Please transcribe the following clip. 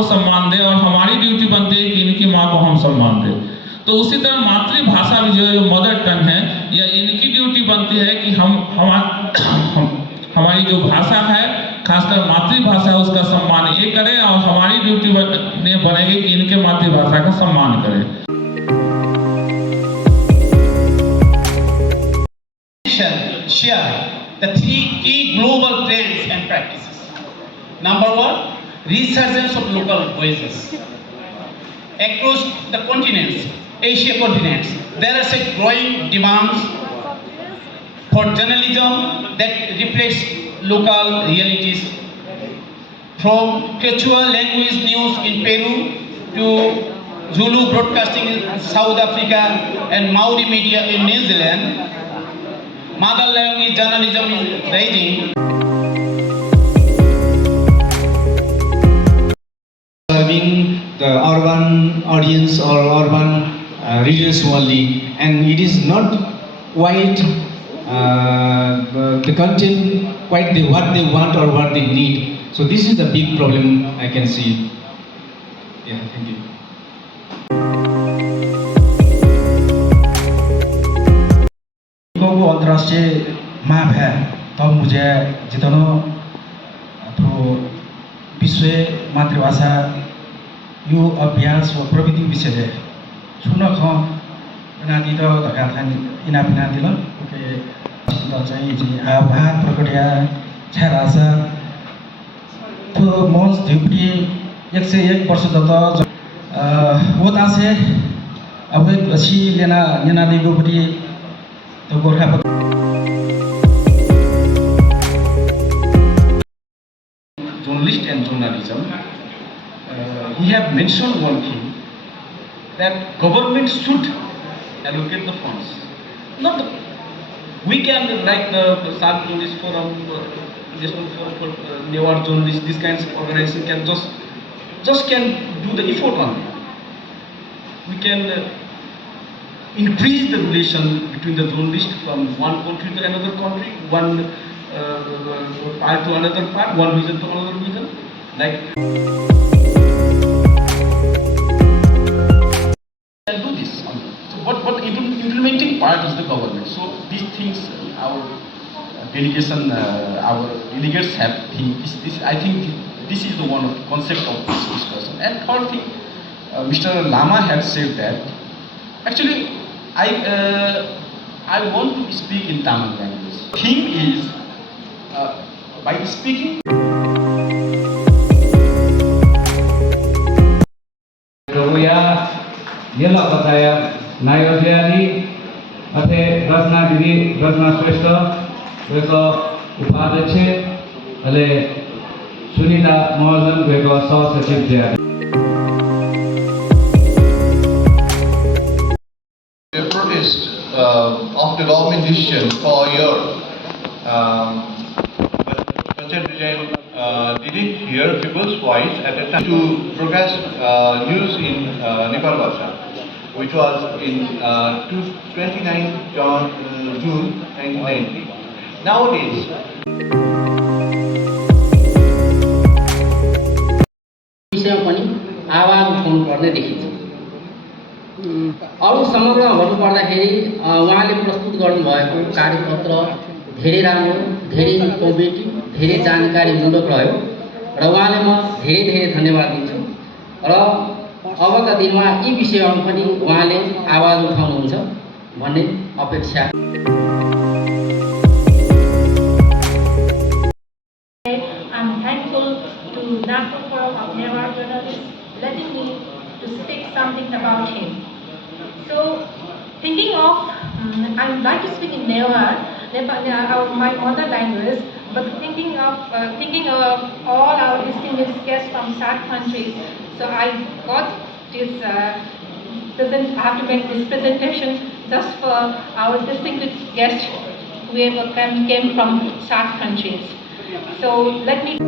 को सम्मान दें और हमारी ड्यूटी बनती है कि इनकी माँ को हम सम्मान दें। तो उसी तरह मातृभाषा भी जो मदर टंग है, या इनकी ड्यूटी बनती है कि हमारी जो भाषा है, खासकर मातृभाषा, उसका सम्मान ये करें, और हमारी ड्यूटी बनेगी कि इनके मातृभाषा का सम्मान करें। Share the three key global trends and practices. Number one, resurgence of local voices. Across the continents, Asia continents, there is a growing demand for journalism that reflects local realities. From Quechua language news in Peru to Zulu broadcasting in South Africa and Maori media in New Zealand, mother language journalism is rising. Serving the urban audience or urban readers only, and it is not quite the content quite what they want or what they need. So this is the big problem I can see. Yeah, thank you. अंतर्राष्ट्रीय map है तब मुझे जितनो तो विश्व मातृभाषा यो अभ्यास व प्रविधि विषय है सुन ख नाती तो धका था इना बिना दिल ओके तो चाहिँ जी आभार प्रकटिया छारासा तो मंच ड्यूटी 101 वर्ष त वो तासे अब एक अच्छी लेना लेना देगो बटी तो Gorkha Journalist and journalism, he have mentioned one thing, that government should allocate the funds. Not the, we can, like the South Journalist Forum, National Forum for Newer Journalists, these kinds of organizations can just can do the effort on it. We can increase the relation between the journalists from one country to another country, one part to another part, one region to another region. Like can do this. So what implementing part is the government. So these things our delegation, our delegates have think. I think this is the one of the concept of this discussion. And third thing, Mr. Lama had said that actually I want to speak in Tamil language. Theme is by speaking. Yela Pataya, Nayodyani, Ate Rasna Didi, Rasna Shrestha, Veko Upadhache, Ale Sunita Mohan, Veko Saw Sachib Jaya. The protest of the government decision for a year, but President Vijay didn't hear people's voice at the time to broadcast news in Nepal Bhasha, which was in 29 June 1990. Nowadays, आवाज उठाउनु पर्ने देखिन्छ। अरु समग्रमा भन्नुपर्दाखेरि उहाँले प्रस्तुत गर्नुभएको कार्यपत्र धेरै राम्रो, धेरै इन्फर्मेटिभ, धेरै जानकारी मूलक रह्यो र उहाँले म धेरै धन्यवाद दिन्छु र अबका दिनमा यी विषयमा पनि उहाँले आवाज उठाउनुहुन्छ भन्ने अपेक्षा। I'm thankful to National Forum of Newer Journalists letting me to speak something about him. So, thinking of, I would like to speak in Newer, my mother language, but thinking of all our distinguished guests from SAARC countries. So I got this. I have to make this presentation just for our distinguished guests whoever came from SAARC countries. So let me.